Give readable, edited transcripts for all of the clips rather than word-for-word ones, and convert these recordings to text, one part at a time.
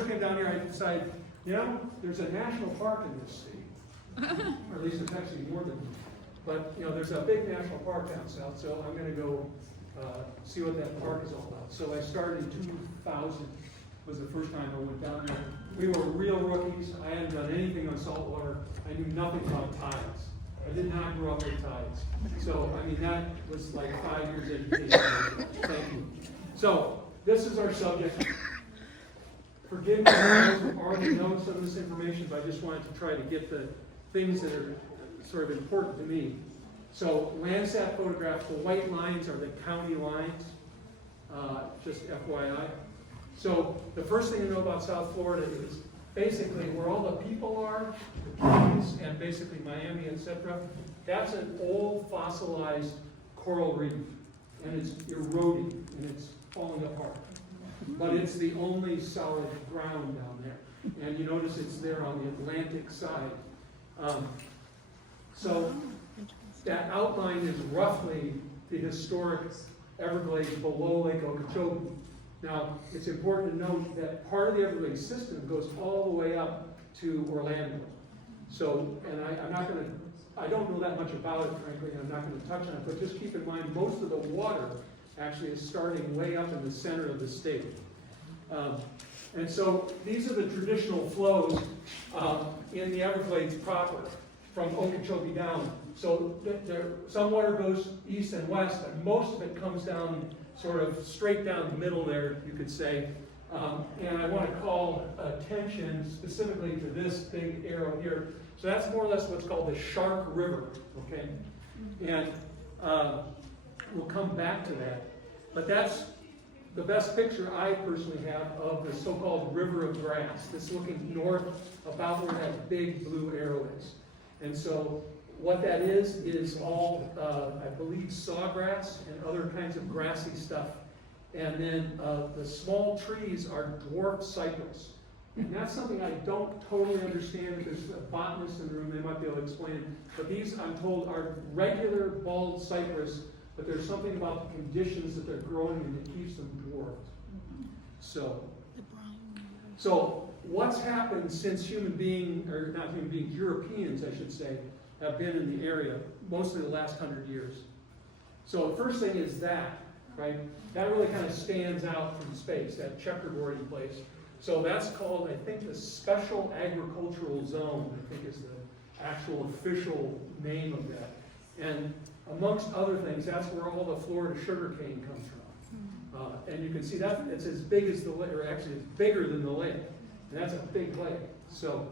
first came down here, I decided, you know, there's a national park in this state. Or at least it's actually more than, but you know, there's a big national park down south, so I'm gonna go see what that park is all about. So I started in 2000, was the first time I went down there. We were real rookies. I hadn't done anything on saltwater. I knew nothing about tides. I did not grow up with tides. So, I mean, that was like 5 years education. Thank you. So, this is our subject. Forgive me for those who already know some of this information, but I just wanted to try to get the things that are sort of important to me. So, Landsat photographs, the white lines are the county lines, just FYI. So, the first thing to know about South Florida is basically where all the people are, the Keys, and basically Miami, etc. That's an old fossilized coral reef, and it's eroding, and it's falling apart. But it's the only solid ground down there. And you notice it's there on the Atlantic side. So that outline is roughly the historic Everglades below Lake Okeechobee. Now, it's important to note that part of the Everglades system goes all the way up to Orlando. So, and I don't know that much about it, frankly, and I'm not going to touch on it, but just keep in mind, most of the water actually is starting way up in the center of the state. And so, these are the traditional flows in the Everglades proper, from Okeechobee down. So, some water goes east and west, but most of it comes down sort of straight down the middle there, you could say. And I want to call attention specifically to this big arrow here. So that's more or less what's called the Shark River, okay? And we'll come back to that. But that's the best picture I personally have of the so-called River of Grass. This is looking north about where that big blue arrow is. And so what that is all, I believe, sawgrass and other kinds of grassy stuff. And then the small trees are dwarf cypress. And that's something I don't totally understand. If there's a botanist in the room, they might be able to explain it. But these, I'm told, are regular bald cypress, but there's something about the conditions that they're growing in that keeps them dwarfed. So what's happened since Europeans, I should say, have been in the area, mostly the last 100 years. So the first thing is that, right? That really kind of stands out from space, that checkerboardy place. So that's called, I think, the Special Agricultural Zone, I think is the actual official name of that. And amongst other things, that's where all the Florida sugar cane comes from. And you can see that it's as big as the lake, or actually it's bigger than the lake. And that's a big lake. So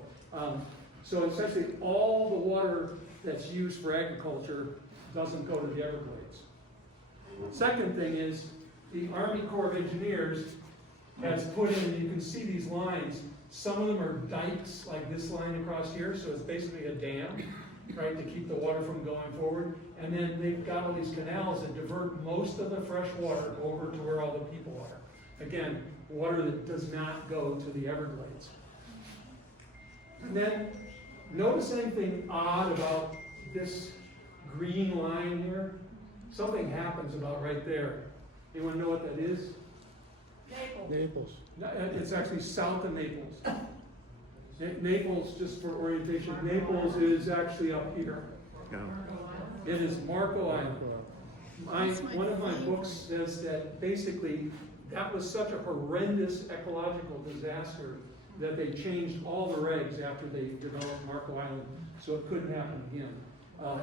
essentially all the water that's used for agriculture doesn't go to the Everglades. Second thing is the Army Corps of Engineers has put in, you can see these lines, some of them are dikes like this line across here, so it's basically a dam, right, to keep the water from going forward. And then they've got all these canals that divert most of the fresh water over to where all the people are. Again, water that does not go to the Everglades. And then, notice anything odd about this green line here? Something happens about right there. Anyone know what that is? Naples. It's actually south of Naples. Naples, just for orientation, Naples is actually up here. It is Marco Island. One of my books says that basically that was such a horrendous ecological disaster that they changed all the regs after they developed Marco Island, so it couldn't happen again.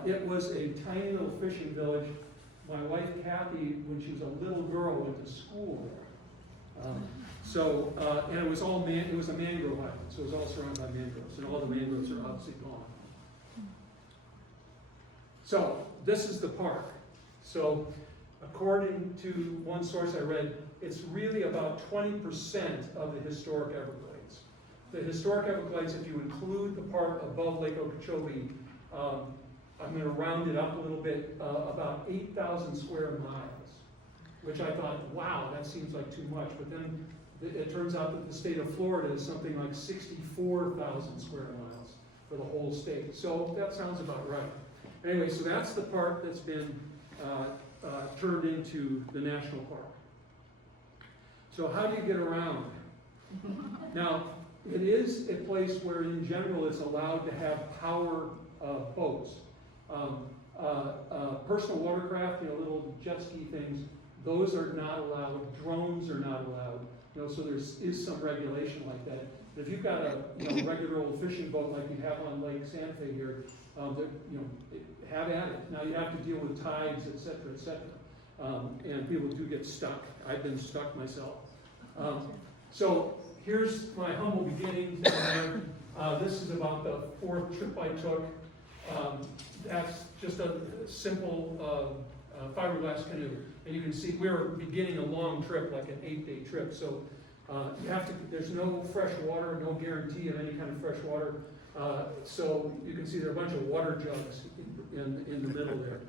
It was a tiny little fishing village. My wife Kathy, when she was a little girl, went to school there. And it was all it was a mangrove island, so it was all surrounded by mangroves, and all the mangroves are obviously gone. So this is the park. So according to one source I read, it's really about 20% of the historic Everglades. The historic Everglades, if you include the part above Lake Okeechobee, I'm going to round it up a little bit, about 8,000 square miles, which I thought, wow, that seems like too much. But then it turns out that the state of Florida is something like 64,000 square miles for the whole state. So that sounds about right. Anyway, so that's the part that's been turned into the national park. So how do you get around? Now, it is a place where in general it's allowed to have power boats. Personal watercraft, little jet ski things, those are not allowed. Drones are not allowed. So there is some regulation like that. But if you've got a regular old fishing boat like you have on Lake Santa Fe here, have at it. Now you have to deal with tides, et cetera, and people do get stuck. I've been stuck myself. So here's my humble beginnings. This is about the 4th trip I took. That's just a simple fiberglass canoe. And you can see we're beginning a long trip, like an 8-day trip. So there's no fresh water, no guarantee of any kind of fresh water. So you can see there are a bunch of water jugs in the middle there.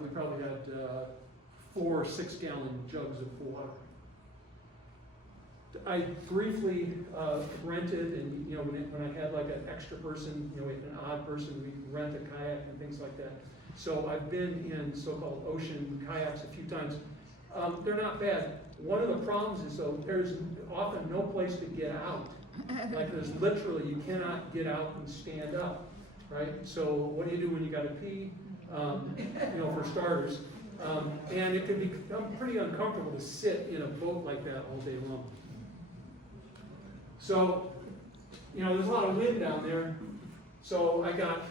We probably had 4 6-gallon jugs of water. I briefly rented, and when I had like an extra person, an odd person, we could rent a kayak and things like that. So I've been in so-called ocean kayaks a few times. They're not bad. One of the problems is though there's often no place to get out. Like there's literally you cannot get out and stand up, right? So what do you do when you got to pee? For starters, and it can become pretty uncomfortable to sit in a boat like that all day long. So, there's a lot of wind down there. So I got,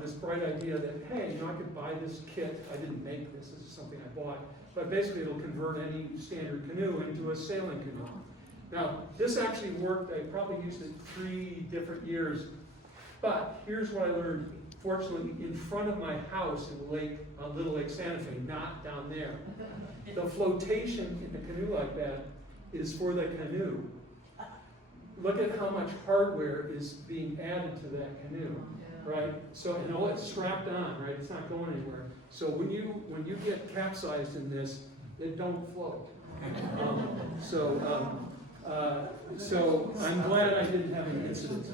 this bright idea that, hey, I could buy this kit. I didn't make this. This is something I bought. But basically, it'll convert any standard canoe into a sailing canoe. Now, this actually worked. I probably used it 3 different years. But here's what I learned. Fortunately, in front of my house in the lake, Little Lake Santa Fe, not down there. The flotation in a canoe like that is for the canoe. Look at how much hardware is being added to that canoe, right? So, and all it's strapped on, right? It's not going anywhere. So when you get capsized in this, it don't float. So I'm glad I didn't have any incidents.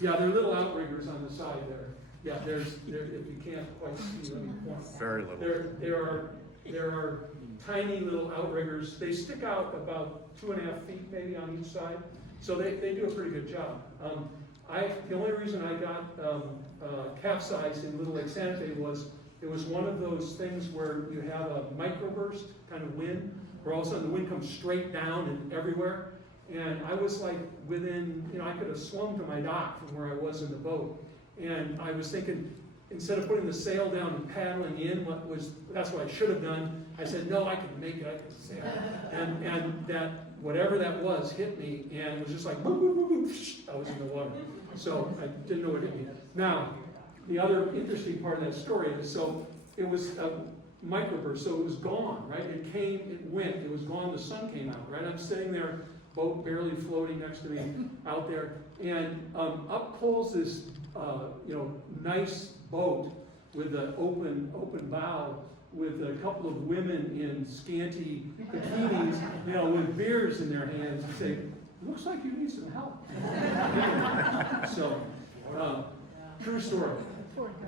Yeah, there are little outriggers on the side there. Yeah, if you can't quite see, let me point. Very little. There are tiny little outriggers. They stick out about 2.5 feet maybe on each side. So they do a pretty good job. The only reason I got capsized in Little Lake Santa Fe was it was one of those things where you have a microburst kind of wind, where all of a sudden the wind comes straight down and everywhere. And I was like within, I could have swum to my dock from where I was in the boat. And I was thinking, instead of putting the sail down and paddling in, that's what I should have done. I said, no, I can make it, I can sail. And that, whatever that was, hit me, and it was just like, boop, boop, boop, boop, I was in the water. So I didn't know what hit me. Now, the other interesting part of that story is, so it was a microburst, so it was gone, right? It came, it went, it was gone, the sun came out, right? I'm sitting there, boat barely floating next to me out there, and up pulls this, nice boat with an open bow, with a couple of women in scanty bikinis, with beers in their hands, and say, "Looks like you need some help." So, true story.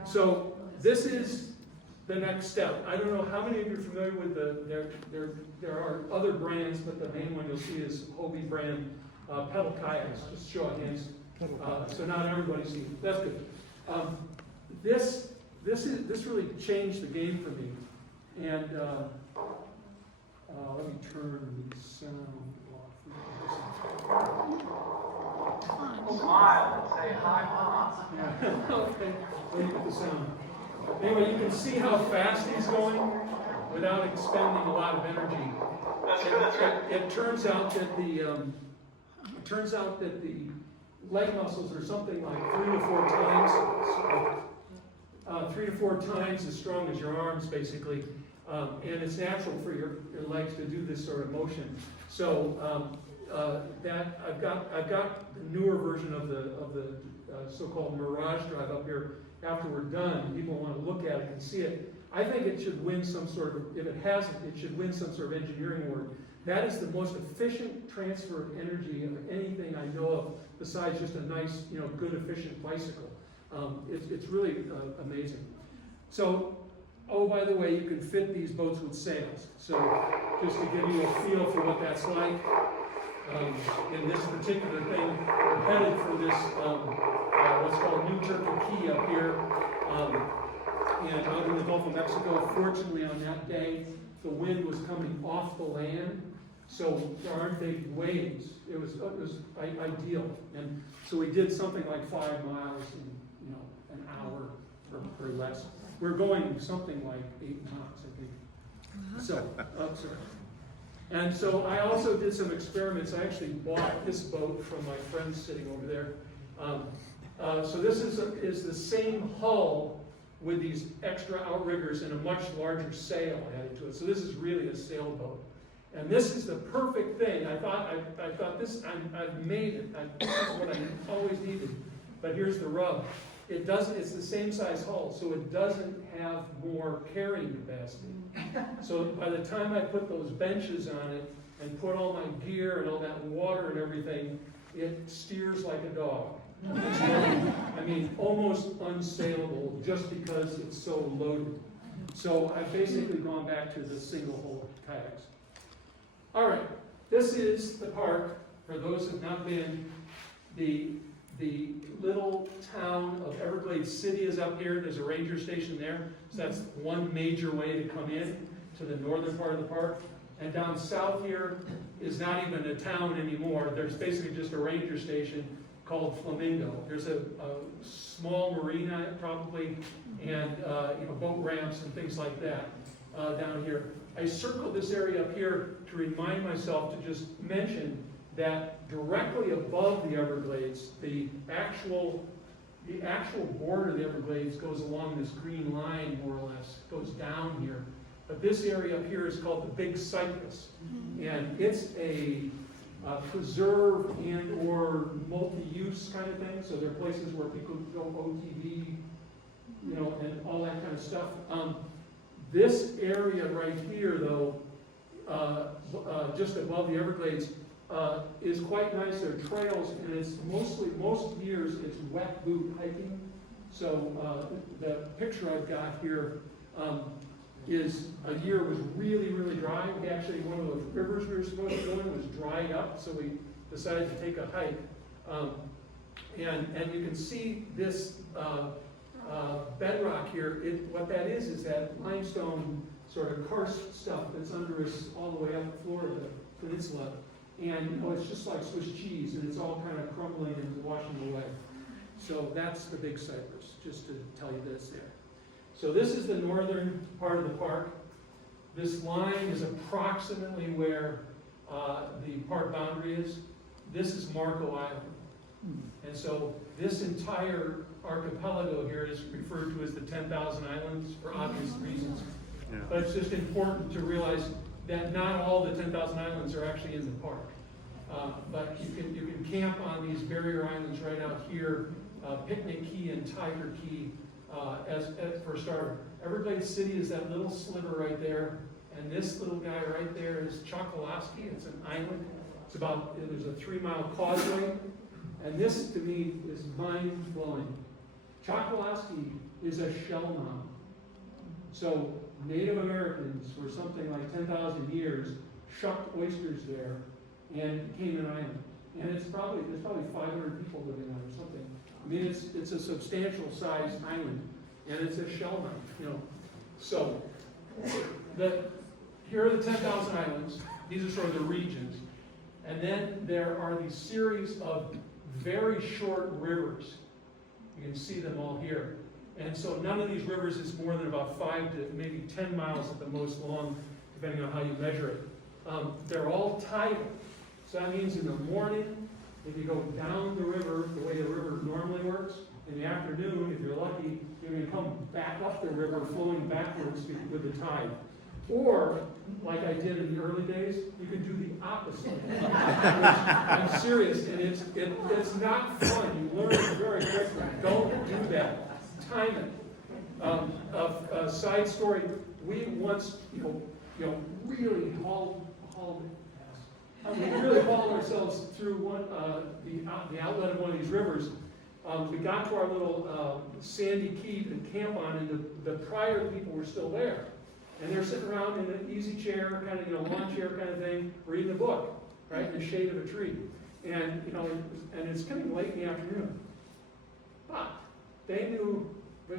So this is the next step. I don't know how many of you are familiar with there are other brands, but the main one you'll see is Hobie brand pedal kayaks. Just show of hands. So not everybody's seen. That's good. This really changed the game for me. And let me turn the sound off. Smile and say hi, Mom. Yeah. Okay. Let me get the sound. Anyway, you can see how fast he's going without expending a lot of energy. That's good. That's good. It turns out that the leg muscles are something like 3 to 4 times, 3 to 4 times as strong as your arms, basically. And it's natural for your legs to do this sort of motion. So that I've got the newer version of the so-called Mirage Drive up here. After we're done, people want to look at it and see it. I think it should win some sort of, if it hasn't, it should win some sort of engineering award. That is the most efficient transfer of energy of anything I know of, besides just a nice, good, efficient bicycle. It's really amazing. So, oh, by the way, you can fit these boats with sails. So, just to give you a feel for what that's like, in this particular thing. We're headed for this, what's called New Turkey Key up here, and out in the Gulf of Mexico. Fortunately, on that day, the wind was coming off the land, so there aren't big waves. It was ideal, and so we did something like 5 miles in an hour or less. We're going something like 8 knots, I think. So, sorry. And so I also did some experiments. I actually bought this boat from my friend sitting over there. So this is the same hull with these extra outriggers and a much larger sail added to it. So this is really a sailboat. And this is the perfect thing. I thought this, I've made it. This is what I always needed. But here's the rub. It's the same size hull, so it doesn't have more carrying capacity. So by the time I put those benches on it and put all my gear and all that water and everything, it steers like a dog. I mean, almost unsaleable just because it's so loaded. So I've basically gone back to the single hull kayaks. All right, this is the park. For those who have not been, the little town of Everglades City is up here. There's a ranger station there. So that's one major way to come in to the northern part of the park. And down south here is not even a town anymore. There's basically just a ranger station called Flamingo. There's a small marina probably, and boat ramps and things like that down here. I circled this area up here to remind myself to just mention that directly above the Everglades, the actual border of the Everglades goes along this green line, more or less, goes down here. But this area up here is called the Big Cypress, and it's a preserve and or multi-use kind of thing. So there are places where people go OTV, and all that kind of stuff. This area right here, though, just above the Everglades, is quite nice. There are trails, and it's most years it's wet boot hiking. So the picture I've got here is a year was really, really dry. We actually, one of those rivers we were supposed to go in was dried up, so we decided to take a hike. And you can see this bedrock here. What that is that limestone sort of karst stuff that's under us all the way up the floor of the peninsula. And it's just like Swiss cheese, and it's all kind of crumbling and washing away. So that's the Big Cypress, just to tell you this there. So this is the northern part of the park. This line is approximately where the park boundary is. This is Marco Island. And so this entire archipelago here is referred to as the 10,000 Islands for obvious reasons. Yeah. But it's just important to realize that not all the 10,000 islands are actually in the park. But you can camp on these barrier islands right out here, Picnic Key and Tiger Key, as for a starter. Everglades City is that little sliver right there, and this little guy right there is Chokoloskee. It's an island. There's a 3-mile causeway, and this to me is mind-blowing. Chokoloskee is a shell mound. So Native Americans for something like 10,000 years shucked oysters there and became an island. And there's probably 500 people living on it or something. I mean, it's a substantial sized island, and it's a shell mound, So here are the 10,000 islands. These are sort of the regions. And then there are these series of very short rivers. You can see them all here. And so none of these rivers is more than about 5 to maybe 10 miles at the most long, depending on how you measure it. They're all tidal. So that means in the morning, if you go down the river, the way the river normally works, in the afternoon, if you're lucky, you're going to come back up the river, flowing backwards with the tide. Or, like I did in the early days, you can do the opposite. I'm serious, and it's not fun. You learn it very quickly. Don't do that. Time it. A side story: we once, really hauled ourselves through the outlet of one of these rivers. We got to our little sandy key to camp on, and the prior people were still there. And they're sitting around in an easy chair, kind of, lawn chair kind of thing, reading a book. right, in the shade of a tree. And, you know, and it's getting late in the afternoon. But they knew,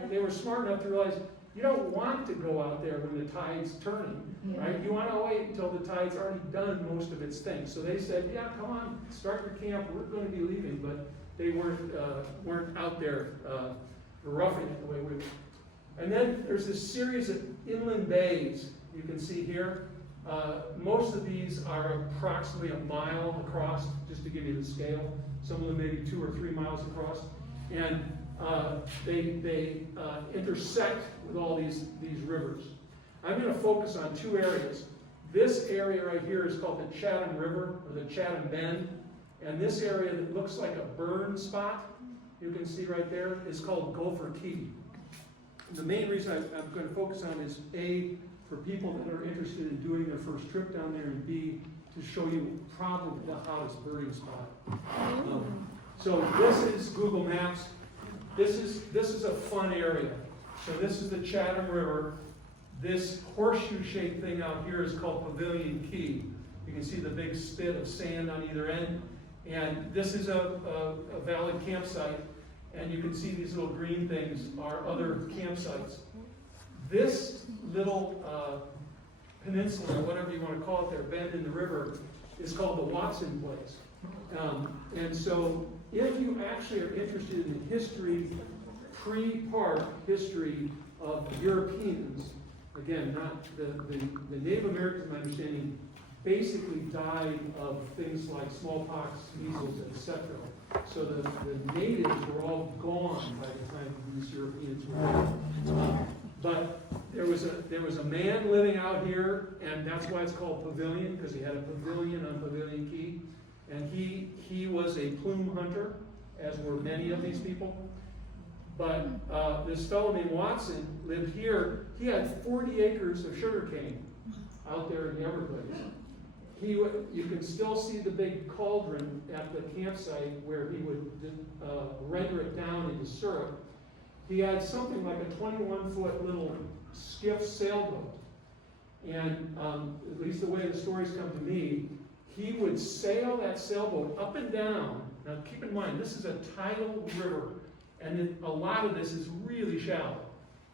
they were smart enough to realize you don't want to go out there when the tide's turning, right? You want to wait until the tide's already done most of its thing. So they said, yeah, come on, start your camp, we're going to be leaving. But they weren't out there roughing it the way we were. And then there's this series of inland bays you can see here. Most of these are approximately a mile across, just to give you the scale. Some of them maybe 2 or 3 miles across. And they intersect with all these rivers. I'm going to focus on 2 areas. This area right here is called the Chatham River, or the Chatham Bend. And this area that looks like a burn spot, you can see right there, is called Gopher Key. The main reason I'm going to focus on is A, for people that are interested in doing their first trip down there, and B, to show you probably the hottest birding spot. So this is Google Maps. This is a fun area. So this is the Chatham River. This horseshoe-shaped thing out here is called Pavilion Key. You can see the big spit of sand on either end. And this is a valid campsite. And you can see these little green things are other campsites. This little peninsula, or whatever you want to call it there, bend in the river, is called the Watson Place. And so if you actually are interested in the history, pre-park history of Europeans, again, not the Native Americans, my understanding, basically died of things like smallpox, measles, etc. So the natives were all gone by the time these Europeans were. But there was a man living out here, and that's why it's called Pavilion, because he had a pavilion on Pavilion Key. And he was a plume hunter, as were many of these people. But this fellow named Watson lived here. He had 40 acres of sugarcane out there in the Everglades. You can still see the big cauldron at the campsite where he would render it down into syrup. He had something like a 21-foot little skiff sailboat. And at least the way the stories come to me, he would sail that sailboat up and down. Now keep in mind, this is a tidal river, and a lot of this is really shallow.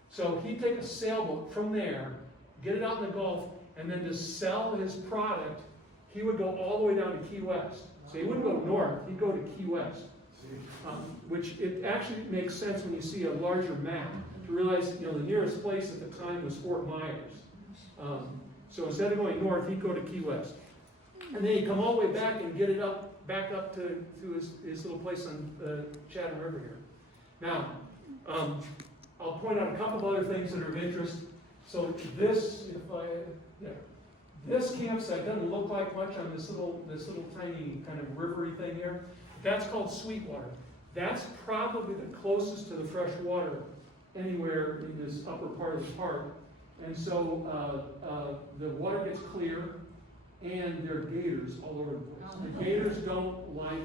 So he'd take a sailboat from there, get it out in the Gulf, and then to sell his product, he would go all the way down to Key West. So he wouldn't go north, he'd go to Key West. Which it actually makes sense when you see a larger map to realize, you know, the nearest place at the time was Fort Myers. So instead of going north, he'd go to Key West. And then he'd come all the way back and get it back up to his little place on the Chatham River here. Now, I'll point out a couple of other things that are of interest. So this campsite doesn't look like much on this little tiny kind of rivery thing here. That's called Sweetwater. That's probably the closest to the fresh water anywhere in this upper part of the park. And so the water gets clear, and there are gators all over the place. The gators don't like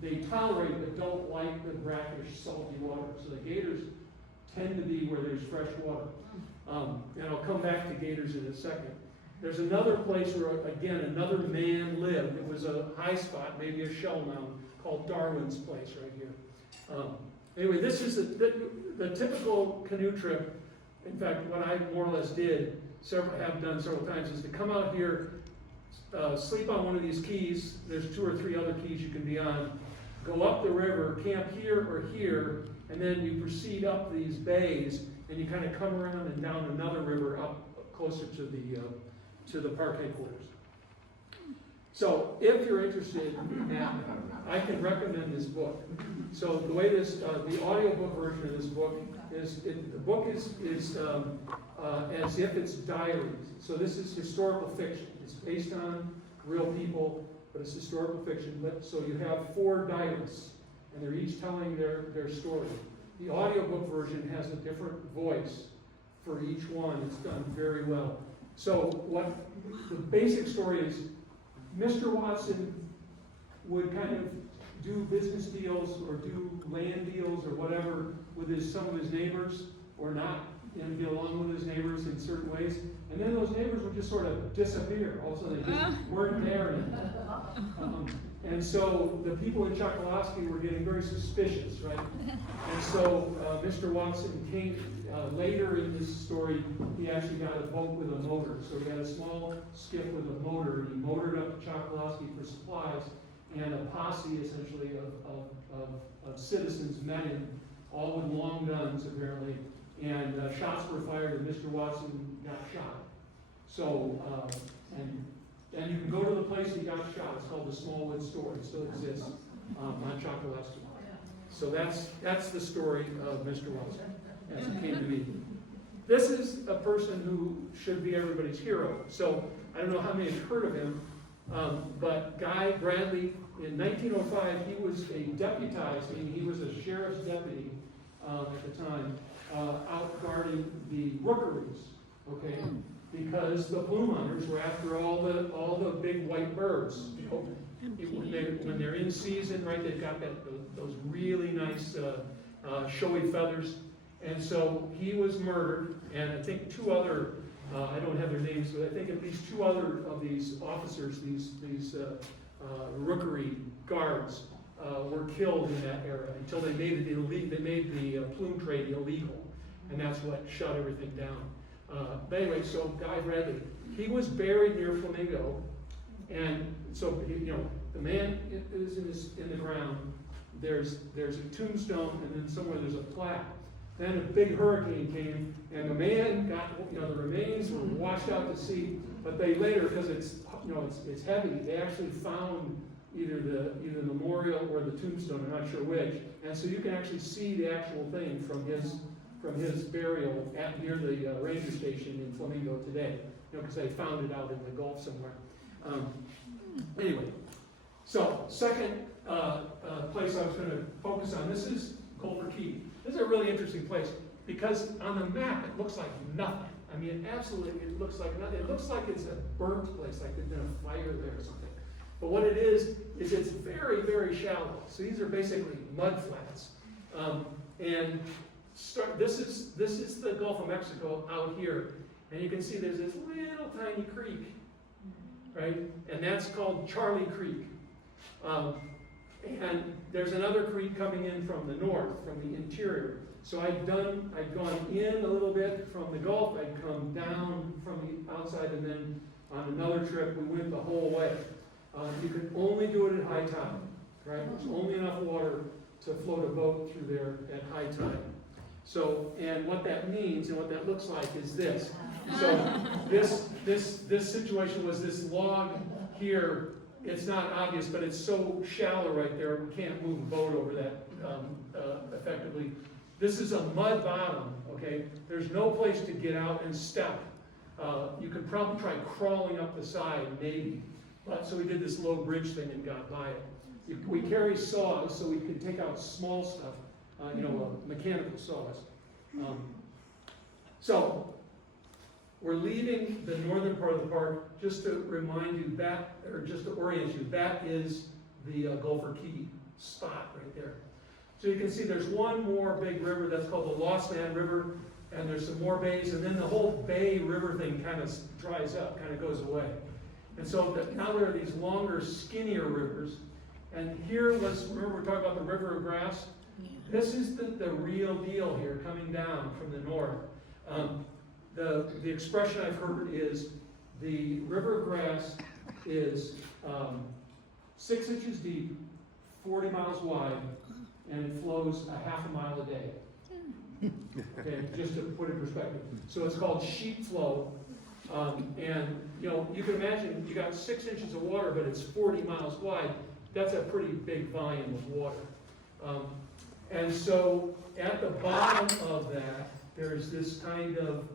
they tolerate but don't like the brackish, salty water. So the gators tend to be where there's fresh water. And I'll come back to gators in a second. There's another place where, again, another man lived. It was a high spot, maybe a shell mound, called Darwin's Place right here. Anyway, this is the typical canoe trip. In fact, what I more or less have done several times, is to come out here, sleep on one of these keys. There's 2 or 3 other keys you can be on. Go up the river, camp here or here, and then you proceed up these bays, and you kind of come around and down another river up closer to the park headquarters. So if you're interested in that, I can recommend this book. So the way the audiobook version of this book is, the book is as if it's diaries. So this is historical fiction. It's based on real people, but it's historical fiction. So you have 4 diarists, and they're each telling their story. The audiobook version has a different voice for each one. It's done very well. So what the basic story is, Mr. Watson would kind of do business deals or do land deals or whatever with some of his neighbors, or not. and get along with his neighbors in certain ways. And then those neighbors would just sort of disappear. All of a sudden they just weren't there anymore. And so the people in Chokoloskee were getting very suspicious, right? And so Mr. Watson came, later in this story, he actually got a boat with a motor. So he had a small skiff with a motor, and he motored up to Chokoloskee for supplies, and a posse, essentially, of citizens met him, all with long guns, apparently, and shots were fired, and Mr. Watson got shot. So, and you can go to the place he got shot. It's called the Smallwood Store. It still exists on Chokoloskee. So that's the story of Mr. Watson, as it came to me. This is a person who should be everybody's hero. So I don't know how many have heard of him, but Guy Bradley, in 1905, he was a deputized, meaning he was a sheriff's deputy at the time, out guarding the rookeries, okay? Because the plume hunters were after all the big white birds. You know, when they're in season, right? They've got those really nice showy feathers, and so he was murdered. And I think two other, I don't have their names, but I think at least two other of these officers, these rookery guards, were killed in that era until they made it illegal. They made the plume trade illegal, and that's what shut everything down. But anyway, so Guy Bradley, he was buried near Flamingo, and so the man is in the ground. There's a tombstone, and then somewhere there's a plaque. Then a big hurricane came, and the man got the remains were washed out to sea. But they later, because it's heavy, they actually found either the memorial or the tombstone. I'm not sure which, and so you can actually see the actual thing from his burial near the ranger station in Flamingo today, because they found it out in the Gulf somewhere. Anyway, so second place I was going to focus on, this is Gopher Key. This is a really interesting place because on the map it looks like nothing. I mean, absolutely, it looks like nothing. It looks like it's a burnt place, like there's been a fire there or something. But what it is it's very, very shallow. So these are basically mud flats, this is the Gulf of Mexico out here, and you can see there's this little tiny creek, right? And that's called Charlie Creek. And there's another creek coming in from the north, from the interior. So I'd gone in a little bit from the Gulf, I'd come down from the outside, and then on another trip we went the whole way. You can only do it at high tide, right? There's only enough water to float a boat through there at high tide. So, and what that means and what that looks like is this. So this situation was this log here. It's not obvious, but it's so shallow right there, we can't move a boat over that effectively. This is a mud bottom, okay? There's no place to get out and step. You could probably try crawling up the side, maybe. But so we did this low bridge thing and got by it. We carry saws so we could take out small stuff. Mechanical saws. So, we're leaving the northern part of the park. Just to remind you just to orient you, that is the Gopher Key spot right there. So you can see there's one more big river that's called the Lost Man River, and there's some more bays, and then the whole bay river thing kind of dries up, kind of goes away. And so now there are these longer, skinnier rivers, and here remember we're talking about the River of Grass? This is the real deal here, coming down from the north. The expression I've heard is the River of Grass is 6 inches deep, 40 miles wide, and it flows a half a mile a day. Okay, just to put it in perspective. So it's called sheet flow. And you can imagine you got 6 inches of water, but it's 40 miles wide. That's a pretty big volume of water. And so at the bottom of that, there's this kind of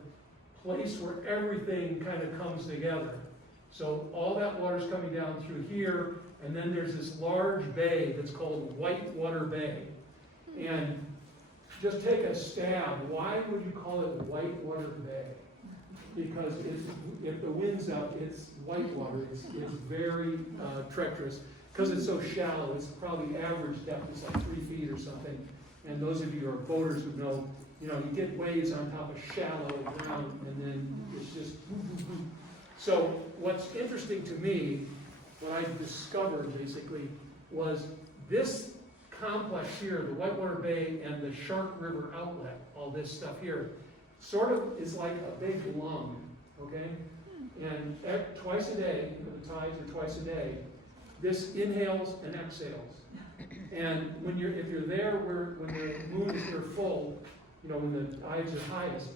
place where everything kind of comes together. So all that water's coming down through here, and then there's this large bay that's called Whitewater Bay. And just take a stab. Why would you call it Whitewater Bay? Because if the wind's up, it's whitewater. It's very treacherous. Because it's so shallow, it's probably average depth is like 3 feet or something. And those of you who are boaters would know you know, you get waves on top of shallow ground, and then it's just So what's interesting to me, what I discovered basically, was this complex here, the Whitewater Bay and the Shark River outlet, all this stuff here, sort of is like a big lung, okay? And twice a day, the tides are twice a day, this inhales and exhales. And if you're there when the moon is here full, you know, when the tides are highest,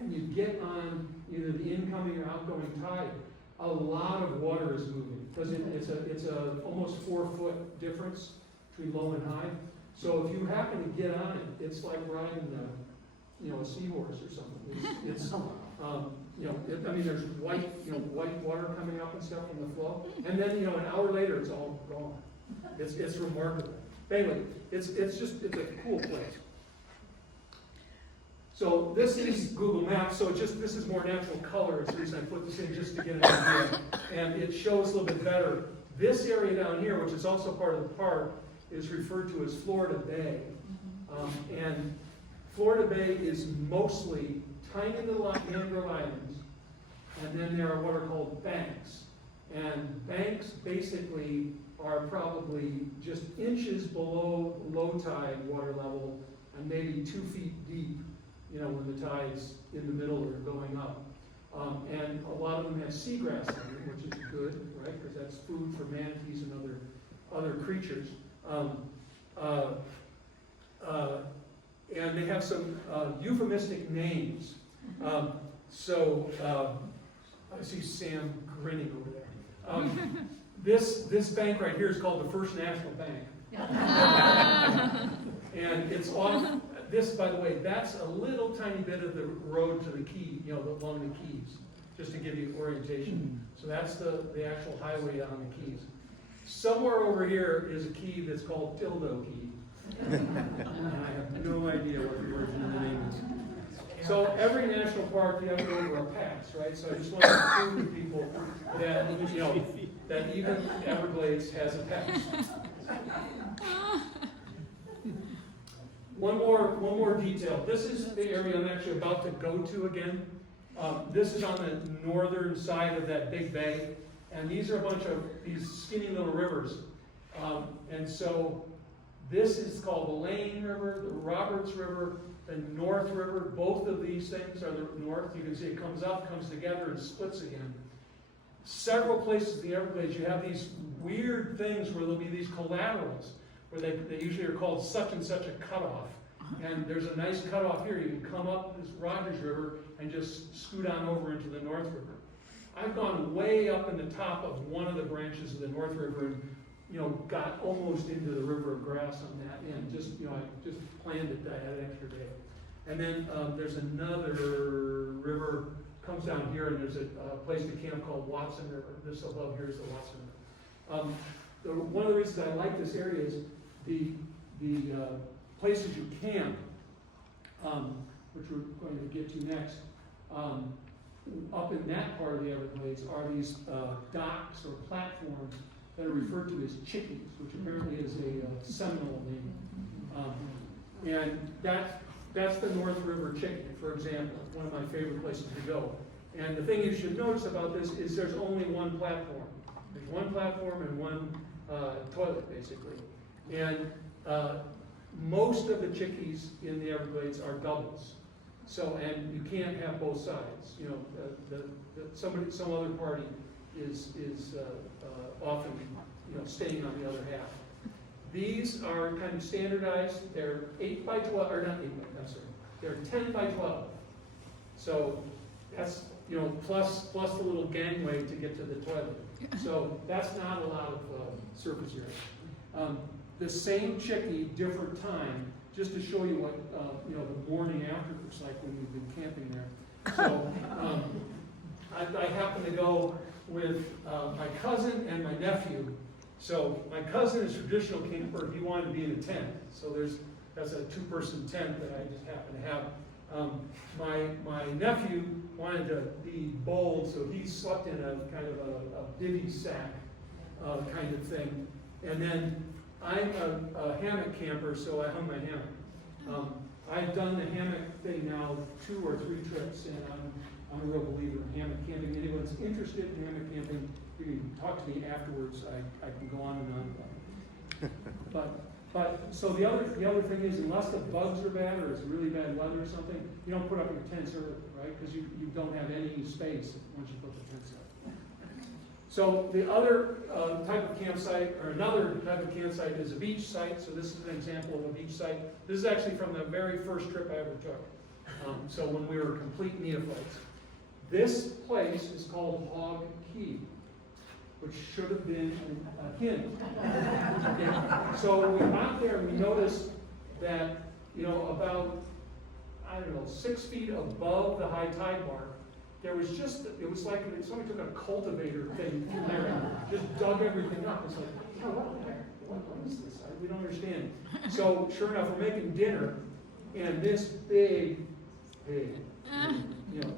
and you get on either the incoming or outgoing tide, a lot of water is moving, because it's a almost 4-foot difference between low and high. So if you happen to get on it, it's like riding a seahorse or something. It's I mean, there's white water coming up and stuff from the flow, and then an hour later it's all gone. It's remarkable. Anyway, it's a cool place. So this is Google Maps. So this is more natural color. It's the reason I put this in, just to get an idea, and it shows a little bit better. This area down here, which is also part of the park, is referred to as Florida Bay, and Florida Bay is mostly tiny little mangrove islands, and then there are what are called banks. And banks basically are probably just inches below low tide water level and maybe 2 feet deep, when the tide's in the middle or going up. And a lot of them have seagrass in them, which is good, right? Because that's food for manatees and other creatures. And they have some euphemistic names. I see Sam grinning over there. This bank right here is called the First National Bank. And it's off, this, by the way, that's a little tiny bit of the road to the key, along the Keys, just to give you orientation. So that's the actual highway on the Keys. Somewhere over here is a key that's called Dildo Key. And I have no idea what the origin of the name is. So every national park, you have to go over a pass, right? So I just want to prove to people that, that even Everglades has a pass. One more detail. This is the area I'm actually about to go to again. This is on the northern side of that big bay, and these are a bunch of these skinny little rivers. And so this is called the Lane River, the Roberts River, the North River. Both of these things are the north. You can see it comes up, comes together, and splits again. Several places in the Everglades, you have these weird things where there'll be these collaterals, where they usually are called such and such a cutoff. And there's a nice cutoff here. You can come up this Rogers River and just scoot on over into the North River. I've gone way up in the top of one of the branches of the North River and got almost into the river of grass on that end. I just planned it. I had an extra day. And then there's another river comes down here, and there's a place to camp called Watson River. This above here is the Watson River. One of the reasons I like this area is the places you camp, which we're going to get to next. Up in that part of the Everglades are these docks or platforms that are referred to as chickies, which apparently is a Seminole name. And that's the North River chickadee, for example, one of my favorite places to go. And the thing you should notice about this is there's only one platform. There's one platform and one toilet, basically. And most of the chickies in the Everglades are doubles. So, and you can't have both sides. Some other party is often, staying on the other half. These are kind of standardized. They're 8 by 12, or not 8 by, I'm sorry. They're 10 by 12. So that's, plus the little gangway to get to the toilet. So that's not a lot of surface area. The same chickie, different time, just to show you what, the morning after looks like when we've been camping there. So I happen to go with my cousin and my nephew. So my cousin is a traditional camper. He wanted to be in a tent. So that's a 2-person tent that I just happen to have. My nephew wanted to be bold, so he slept in a kind of a bivy sack kind of thing. And then I'm a hammock camper, so I hung my hammock. I've done the hammock thing now 2 or 3 trips, and I'm a real believer in hammock camping. Anyone's interested in hammock camping, you can talk to me afterwards. I can go on and on. But so the other thing is, unless the bugs are bad or it's really bad weather or something, you don't put up your tents early, right? Because you don't have any space once you put the tents up. So the other type of campsite, or another type of campsite, is a beach site. So this is an example of a beach site. This is actually from the very first trip I ever took. So when we were complete neophytes. This place is called Hog Key, which should have been a hint. Okay. So when we got there, we noticed that, about, 6 feet above the high tide mark, there was it was like somebody took a cultivator thing in there and just dug everything up. It's like, what the heck? What is this? We don't understand. So sure enough, we're making dinner, and this big,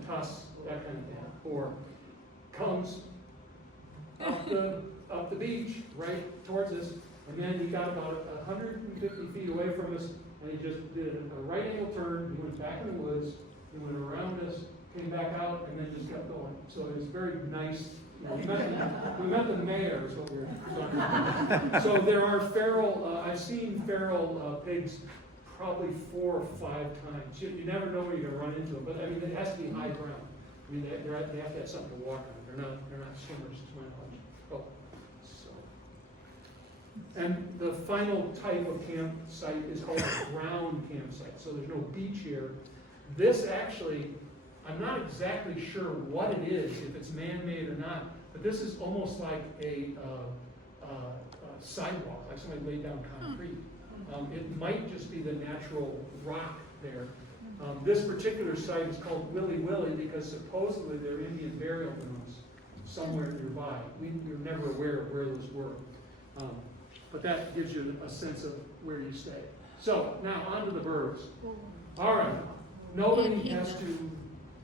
tuss, that kind of thing, or comes up the beach right towards us, and then he got about 150 feet away from us, and he just did a right angle turn. He went back in the woods, he went around us, came back out, and then just kept going. So it was very nice. We met the mayor, is what we were talking about. So there are feral, I've seen feral pigs probably 4 or 5 times. You never know where you're going to run into them, but I mean, it has to be high ground. I mean, they have to have something to walk on. They're not swimmers, to my knowledge. Oh, so. And the final type of campsite is called a ground campsite. So there's no beach here. This actually, I'm not exactly sure what it is, if it's man-made or not, but this is almost like a sidewalk, like somebody laid down concrete. It might just be the natural rock there. This particular site is called Willy Willy because supposedly there are Indian burial grounds somewhere nearby. We were never aware of where those were. But that gives you a sense of where you stay. So, now on to the birds. All right. Nobody has to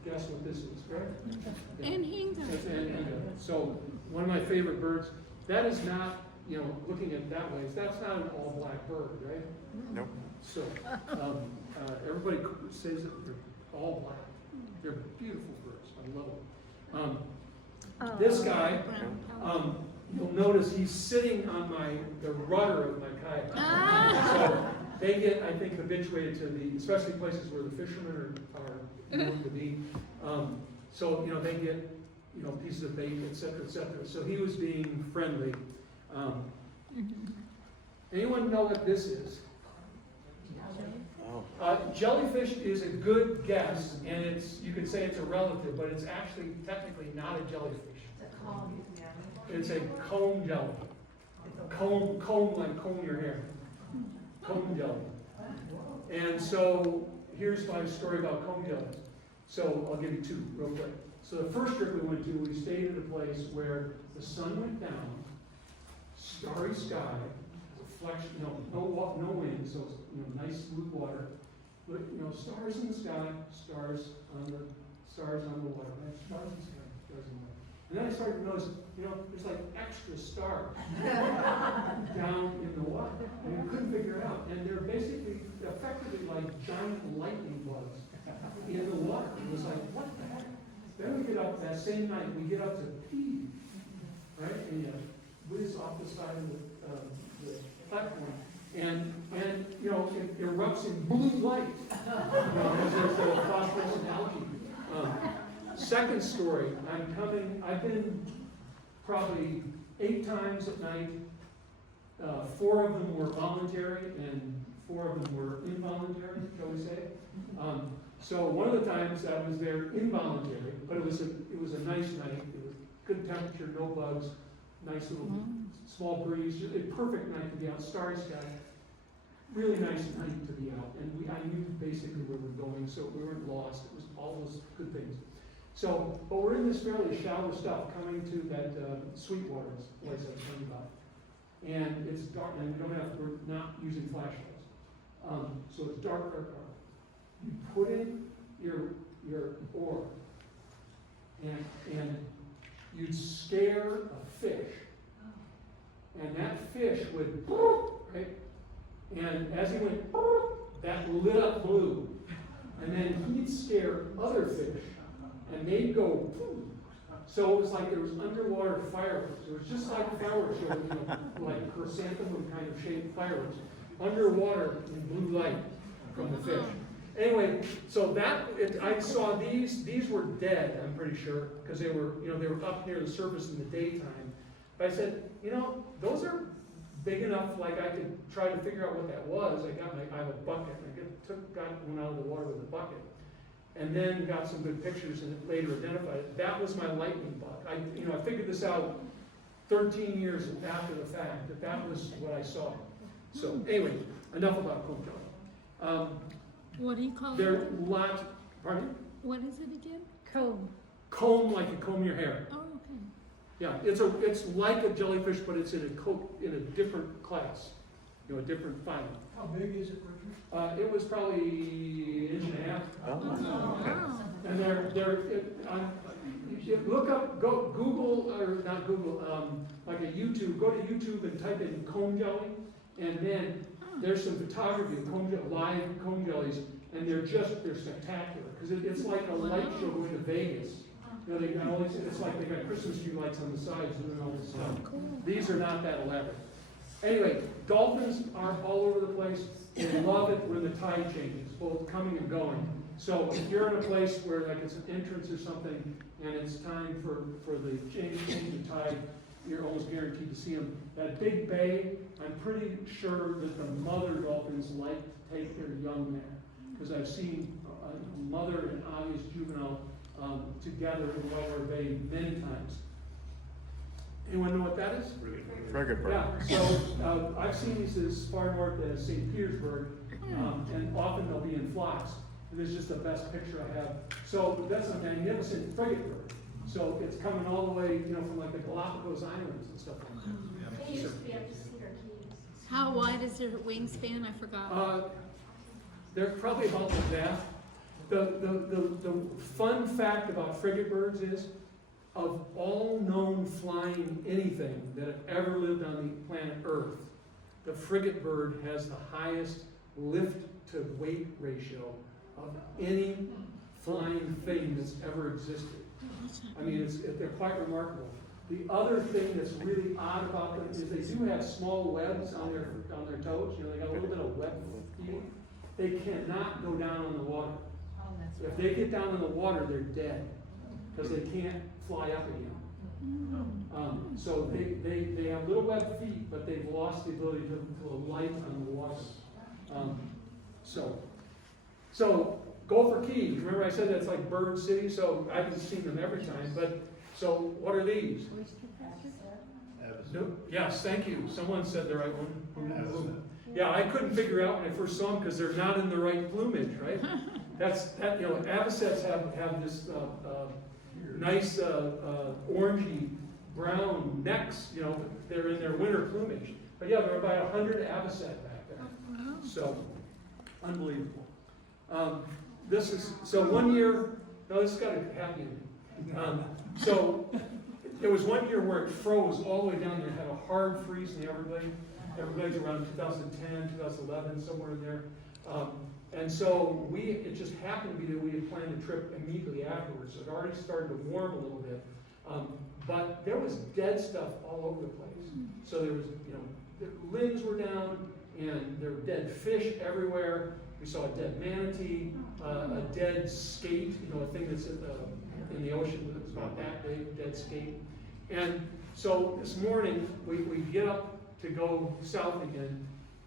guess what this is, correct? Yeah. So, one of my favorite birds. That is not, looking at it that way, that's not an all-black bird, right? Nope. So, everybody says that they're all black. They're beautiful birds. I love them. This guy, you'll notice he's sitting on the rudder of my kayak. So they get, I think, habituated to especially places where the fishermen are known to be. So, they get, pieces of bait, et cetera, et cetera. So he was being friendly. Anyone know what this is? Jellyfish is a good guess, and you could say it's a relative, but it's actually technically not a jellyfish. It's a comb jelly. Comb like comb your hair. Comb jelly. And so here's my story about comb jelly. So I'll give you 2 real quick. So the first trip we went to, we stayed at a place where the sun went down, starry sky, reflection, no wind, so nice smooth water. But, stars in the sky, stars on the water. Stars in the sky, stars in the water. And then I started to notice, there's like extra stars down in the water. And we couldn't figure it out. And they're effectively like giant lightning bugs in the water. It was like, what the heck? Then we get up, that same night, we get up to pee, right? And you whiz off the side of the platform. And it erupts in blue light. As there's the phosphorus and algae. Second story, I've been probably 8 times at night. 4 of them were voluntary and 4 of them were involuntary, shall we say. So one of the times I was there involuntary, but it was a nice night. It was good temperature, no bugs, nice little small breeze, a perfect night to be out, starry sky. Really nice night to be out, and I knew basically where we were going, so we weren't lost. It was all those good things. So, but we're in this fairly shallow stuff, coming to that Sweetwater place I was telling you about, and it's dark, and we're not using flashlights, so it's dark. You put in your oar, and you'd scare a fish, and that fish would, right? And as he went, that lit up blue. And then he'd scare other fish, and they'd go, poof. So it was like there was underwater fireworks. It was just like fireworks, like chrysanthemum kind of shaped fireworks, underwater in blue light from the fish. Anyway, so I saw these were dead, I'm pretty sure, because they were up near the surface in the daytime. But I said, those are big enough, like I could try to figure out what that was. I have a bucket, and I got one out of the water with a bucket. And then got some good pictures and later identified it. That was my lightning bug. I figured this out 13 years after the fact, that was what I saw. So anyway, enough about comb jelly. What do you call There it? are lots, pardon me? What is it again? Comb. Comb, like you comb your hair. Oh, okay. Yeah, it's like a jellyfish, but it's in a different class, a different phylum. How big is it, Richard? It was probably an inch and a half. Wow. And look up, go Google, or not Google, like a YouTube, go to YouTube and type in comb jelly, and then there's some photography of live comb jellies, and they're spectacular, because it's like a light show going to Vegas. They got all these, it's like they got Christmas tree lights on the sides and all this stuff. These are not that elaborate. Anyway, dolphins are all over the place. They love it when the tide changes, both coming and going. So if you're in a place where like it's an entrance or something, and it's time for the change of tide, you're almost guaranteed to see them. That big bay, I'm pretty sure that the mother dolphins like to take their young there, because I've seen a mother and obvious juvenile together in Whitewater Bay many times. Anyone know what that is? Frigate bird. Yeah, so I've seen these as far north as St. Petersburg, and often they'll be in flocks. And this is just the best picture I have. So that's a magnificent frigate bird. So it's coming all the way, from like the Galapagos Islands and stuff like that. They used to be up to Cedar Keys. How wide is their wingspan? I forgot. They're probably about like that. The fun fact about frigate birds is, of all known flying anything that have ever lived on the planet Earth, the frigate bird has the highest lift to weight ratio of any flying thing that's ever existed. I mean, they're quite remarkable. The other thing that's really odd about them is they do have small webs on their toes. They got a little bit of web feel. They cannot go down on the water. If they get down in the water, they're dead, because they can't fly up again. So they have little web feet, but they've lost the ability to alight on the water. So Gopher Keys, remember I said that's like Bird City, so I haven't seen them every time, but so what are these? No, yes, thank you. Someone said the right one. Yeah, I couldn't figure out when I first saw them because they're not in the right plumage, right? Avocets have this nice orangey brown necks. They're in their winter plumage. But yeah, there are about 100 avocet back there. So unbelievable. So 1 year. No, this has got a happy ending. So there was 1 year where it froze all the way down there. It had a hard freeze in the Everglades. Everglades around 2010, 2011, somewhere in there. And so it just happened to be that we had planned a trip immediately afterwards. So it already started to warm a little bit. But there was dead stuff all over the place. So there was, the limbs were down, and there were dead fish everywhere. We saw a dead manatee, a dead skate, a thing that's in the ocean that was about that big, dead skate. And so this morning, we get up to go south again,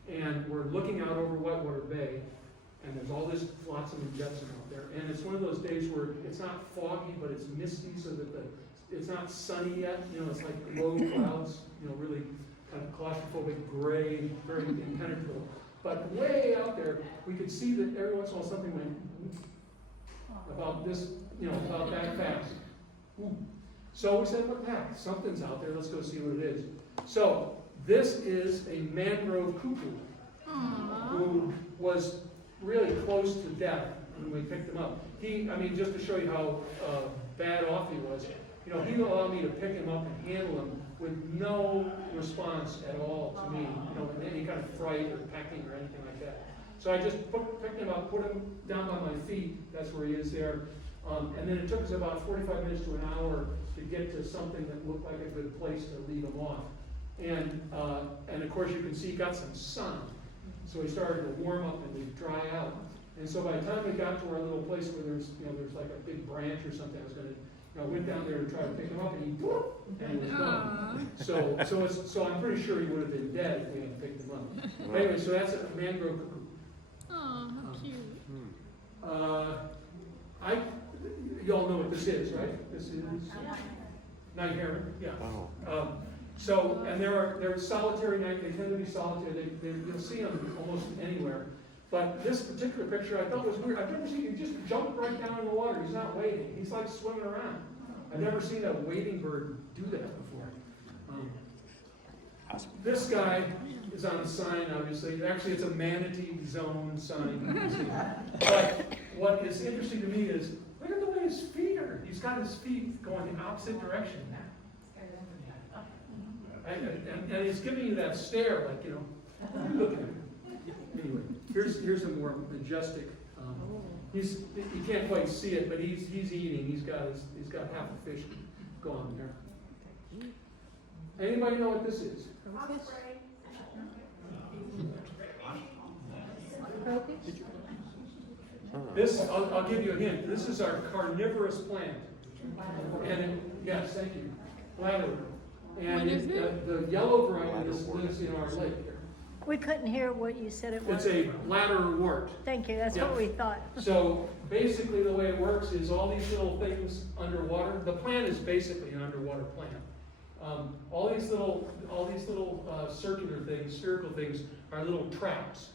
and we're looking out over Whitewater Bay, and there's all this flotsam and jetsam out there. And it's one of those days where it's not foggy, but it's misty, so that it's not sunny yet. It's like low clouds, really kind of claustrophobic, gray, very impenetrable. But way out there, we could see that every once in a while something went about this, about that fast. So we said, what the heck? Something's out there. Let's go see what it is. So this is a mangrove cuckoo who was really close to death when we picked him up. Just to show you how bad off he was, he allowed me to pick him up and handle him with no response at all to me, in any kind of fright or pecking or anything like that. So I just picked him up, put him down by my feet, that's where he is there. And then it took us about 45 minutes to an hour to get to something that looked like a good place to leave him off. And of course you can see he got some sun. So he started to warm up and he'd dry out. And so by the time we got to our little place where there's like a big branch or something, I went down there to try to pick him up and he was gone. So I'm pretty sure he would have been dead if we hadn't picked him up. Anyway, so that's a mangrove cuckoo. Oh, how cute. You all know what this is, right? This is night heron, yeah. Wow. And they're solitary night. They tend to be solitary. You'll see them almost anywhere. But this particular picture I thought was weird. I've never seen him just jump right down in the water. He's not wading. He's like swimming around. I've never seen a wading bird do that before. This guy is on a sign, obviously. Actually, it's a manatee zone sign. But what is interesting to me is, look at the way his feet are. He's got his feet going the opposite direction. And he's giving you that stare, like, look at him. Anyway, here's a more majestic. You can't quite see it, but he's eating. He's got half a fish going there. Anybody know what this is? This, I'll give you a hint. This is our carnivorous plant. Yes, thank you. Bladder. And What is it? the yellow variety lives in our lake here. We couldn't hear what you said it was. It's a bladder wort. Thank you, that's Yeah. what we thought. So basically the way it works is all these little things underwater. The plant is basically an underwater plant. All these little circular things, spherical things, are little traps.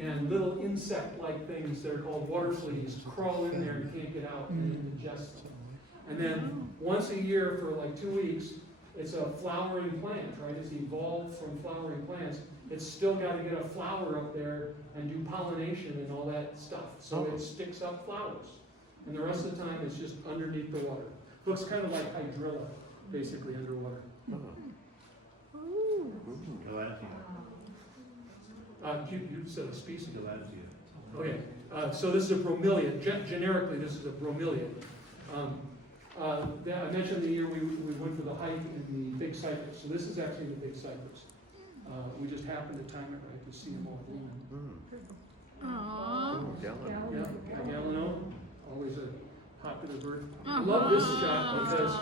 And little insect-like things that are called water fleas crawl in there and can't get out and it digests them. And then once a year for like 2 weeks, it's a flowering plant, right? It's evolved from flowering plants. It's still got to get a flower up there and do pollination and all that stuff. So it sticks up flowers. And the rest of the time it's just underneath the water. Looks kind of like hydrilla, basically underwater. You said a species. Okay. So this is a bromeliad. Generically, this is a bromeliad. I mentioned the year we went for the hike in the big cypress. So this is actually the big cypress. We just happened to time it right to see them all blooming. Aww. Yeah, Galeno, always a popular bird. I love this shot because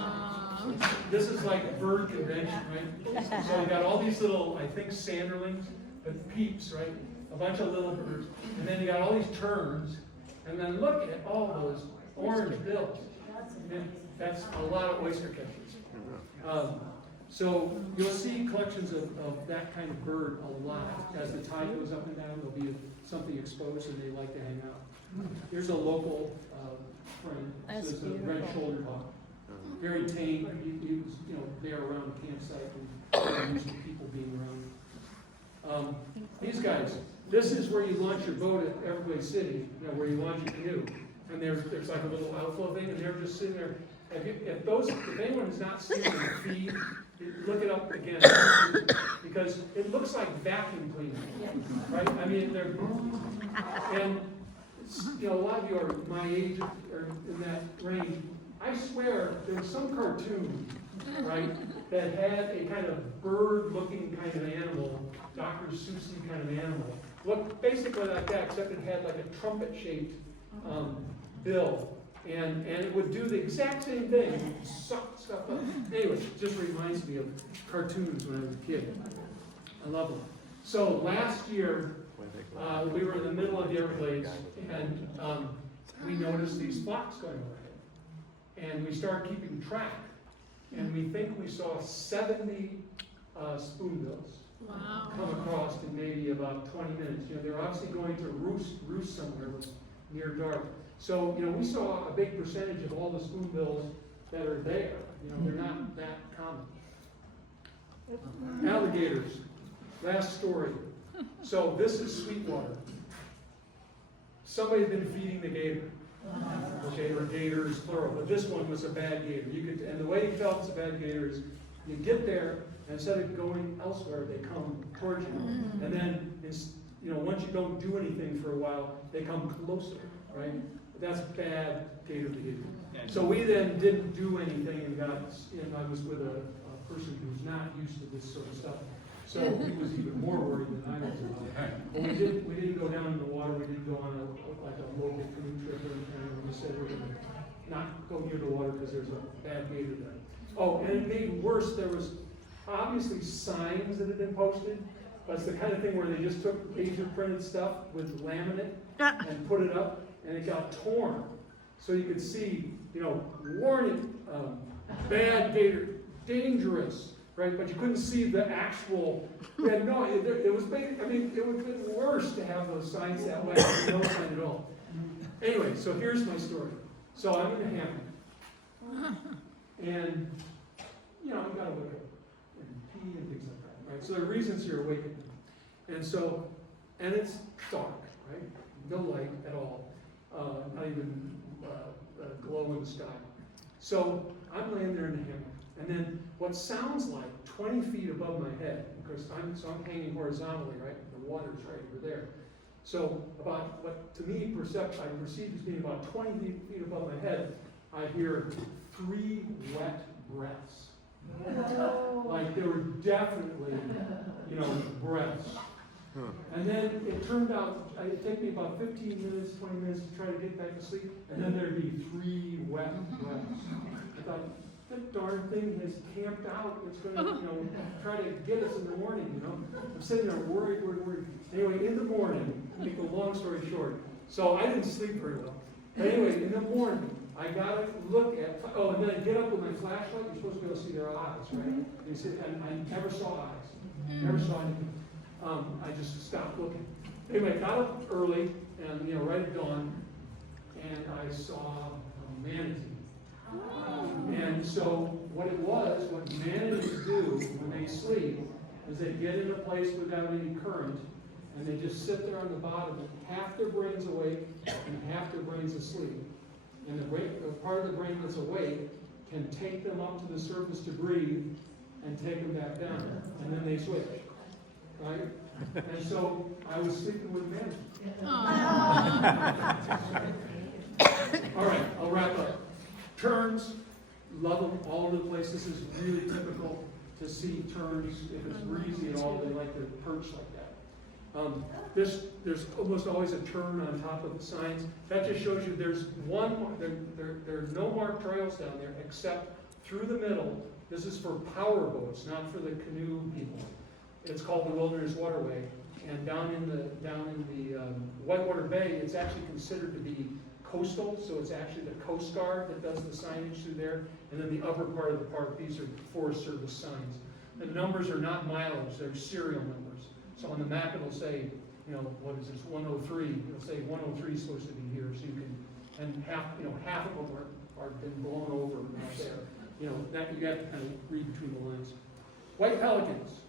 this is like bird convention, right? So you got all these little, I think, sanderlings, but peeps, right? A bunch of little birds. And then you got all these terns. And then look at all those orange bills. And that's a lot of oyster catchers. So you'll see collections of that kind of bird a lot. As the tide goes up and down, there'll be something exposed and they like to hang out. Here's a local friend. This is a red-shouldered hawk. Very tame. He was, there around the campsite and used to people being around. These guys, this is where you launch your boat at Everglades City, where you launch your canoe. And there's like a little outflow thing, and they're just sitting there. If anyone has not seen them feed, look it up again, because it looks like vacuum cleaning, right? I mean, and a lot of you are my age or in that range. I swear there was some cartoon, right, that had a kind of bird-looking kind of animal, Dr. Seuss kind of animal, looked basically like that, except it had like a trumpet-shaped bill. And it would do the exact same thing, suck stuff up. Anyway, it just reminds me of cartoons when I was a kid. I love them. So last year, we were in the middle of the Everglades, and we noticed these flocks going overhead. And we started keeping track. And we think we saw 70 spoonbills come across in maybe about 20 minutes. They're obviously going to roost somewhere near dark. So, we saw a big percentage of all the spoonbills that are there. They're not that common. Alligators. Last story. So this is Sweetwater. Somebody's been feeding the gator. Okay, or gators, plural. But this one was a bad gator. And the way you tell it's a bad gator is you get there, and instead of going elsewhere, they come towards you. And then you know, once you don't do anything for a while, they come closer, right? That's bad gator behavior. So we then didn't do anything and I was with a person who's not used to this sort of stuff. So he was even more worried than I was about it. But we didn't go down in the water, we didn't go on a local canoe trip or anything, and we said we're gonna not go near the water because there's a bad gator there. Oh, and it made worse, there was obviously signs that had been posted, but it's the kind of thing where they just took laser printed stuff with laminate and put it up, and it got torn. So you could see, you know, warning, bad gator, dangerous, right? But you couldn't see the actual, it was big, I mean, it would have been worse to have those signs that way, no sign at all. Anyway, so here's my story. So I'm in a hammock, and, you know, I've got to wake up and pee and things like that, right? So there are reasons you're awakened. And so, and it's dark, right? No light at all, not even glow in the sky. So I'm laying there in the hammock, and then what sounds like 20 feet above my head, because I'm hanging horizontally, right? The water's right over there. So about what to me I perceive as being about 20 feet above my head, I hear 3 wet breaths. Like they were definitely, you know, breaths. And then it turned out, it'd take me about 15 minutes, 20 minutes to try to get back to sleep, and then there'd be 3 wet breaths. I thought, that darn thing has camped out. It's going to, you know, try to get us in the morning, you know. I'm sitting there worried. Anyway, in the morning, to make a long story short, so I didn't sleep very well. But anyway, in the morning, I got to look at, and then I get up with my flashlight. You're supposed to be able to see their eyes, right? You see, and I never saw eyes. Never saw anything. I just stopped looking. Anyway, I got up early, and, you know, right at dawn, and I saw a manatee. And so what manatees do when they sleep is they get in a place without any current, and they just sit there on the bottom, and half their brain's awake and half their brain's asleep. And the part of the brain that's awake can take them up to the surface to breathe and take them back down, and then they switch, right? And so I was sleeping with manatee. All right, I'll wrap up. Terns, love them all over the place. This is really typical to see terns. If it's breezy at all, they like to perch like that. There's almost always a tern on top of the signs. That just shows you there are no marked trails down there except through the middle. This is for power boats, not for the canoe people. It's called the Wilderness Waterway. And down in the Whitewater Bay, it's actually considered to be coastal, so it's actually the Coast Guard that does the signage through there. And then the upper part of the park, these are Forest Service signs. The numbers are not mileage, they're serial numbers. So on the map it'll say, you know, what is this, 103. It'll say 103 is supposed to be here, so you can, and half of them are been blown over out there. You know, that you have to kind of read between the lines. White pelicans,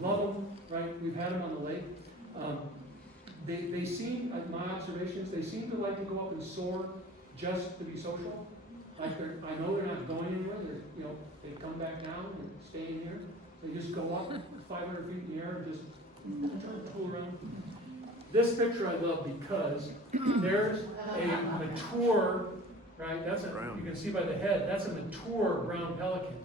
love them, right? We've had them on the lake. They seem, my observations, they seem to like to go up and soar just to be social. Like I know they're not going anywhere. They come back down and stay in here. They just go up 500 feet in the air and just pull around. This picture I love because there's a mature, right? You can see by the head, that's a mature brown pelican.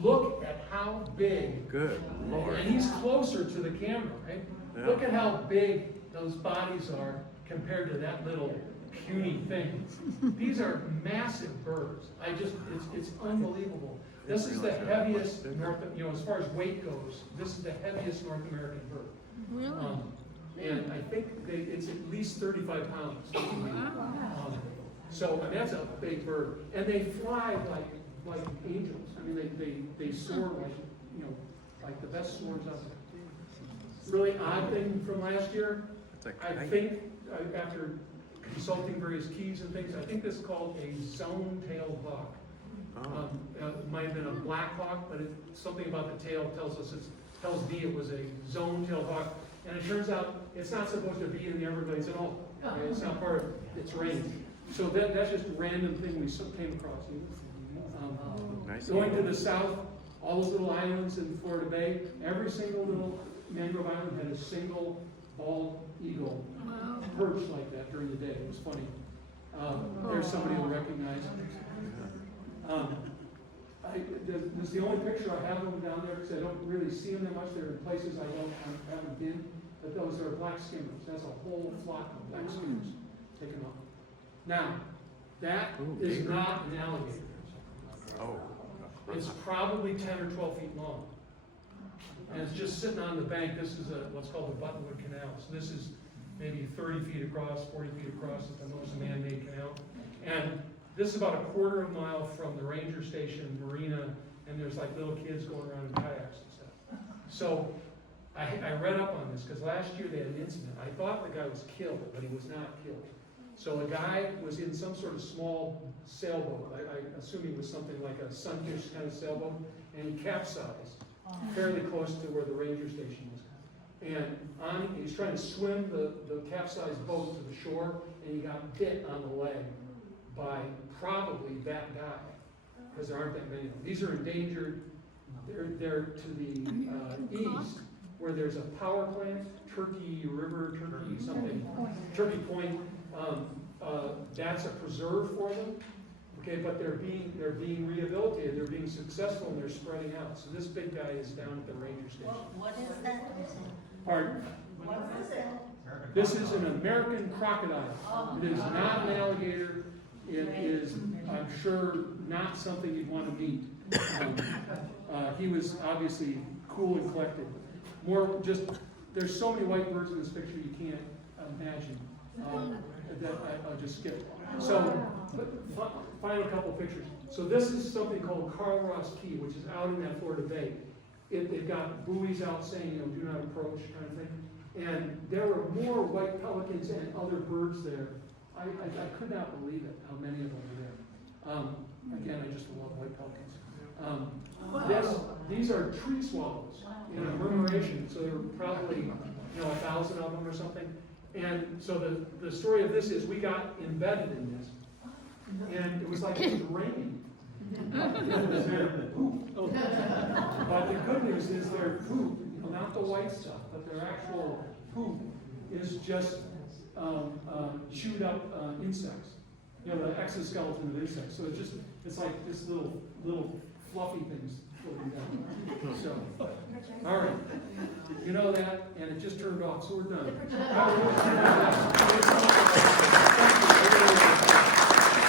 Look at how big. Good Lord. And he's closer to the camera, right? Yeah. Look at how big those bodies are compared to that little puny thing. These are massive birds. It's unbelievable. This is the heaviest as far as weight goes, this is the heaviest North American bird. Really? And I think it's at least 35 pounds. So that's a big bird. And they fly like angels. I mean, they soar like the best soars out there. Really odd thing from last year, I think, after consulting various keys and things, I think this is called a zone-tailed hawk. It might have been a black hawk, but something about the tail tells me it was a zone-tailed hawk. And it turns out it's not supposed to be in the Everglades at all. Right? It's not part of its range. So that's just a random thing we came across. Going to the south, all those little islands in Florida Bay, every single little mangrove island had a single bald eagle Wow. perched like that during the day. It was funny. There's somebody who recognized it. This is the only picture I have of them down there because I don't really see them that much. They're in places I haven't been. But those are black skimmers. That's a whole flock of black skimmers taken off. Now, that is not an alligator. It's probably 10 or 12 feet long. And it's just sitting on the bank. This is what's called the Buttonwood Canal. So this is maybe 30 feet across, 40 feet across. It's the most man-made canal. And this is about a quarter of a mile from the ranger station, marina, and there's like little kids going around in kayaks and stuff. So I read up on this because last year they had an incident. I thought the guy was killed, but he was not killed. So a guy was in some sort of small sailboat. I assume he was something like a sunfish kind of sailboat, and he capsized fairly close to where the ranger station was. And he was trying to swim the capsized boat to the shore, and he got bit on the leg by probably that guy, because there aren't that many of them. These are endangered. They're to the east, where there's a power plant, Turkey Point. That's a preserve for them. Okay, but they're being rehabilitated. They're being successful, and they're spreading out. So this big guy is down at the ranger station. What is that? Pardon? What is it? This is an American crocodile. It is not an alligator. It is, I'm sure, not something you'd want to meet. He was obviously cool and collected. There's so many white birds in this picture you can't imagine. I'll just skip. So, final couple pictures. So this is something called Carl Ross Key, which is out in that Florida Bay. They've got buoys out saying, do not approach, kind of thing. And there were more white pelicans and other birds there. I could not believe it, how many of them were there. Again, I just love white pelicans. These are tree swallows in a murmuration, so there were probably 1,000 of them or something. And so the story of this is we got embedded in this, and it was like it was raining. It was their poop. But the good news is their poop, not the white stuff, but their actual poop is just chewed up insects. The exoskeleton of insects. So it's like this little fluffy things floating down. So, all right. You know that, and it just turned off, so we're done.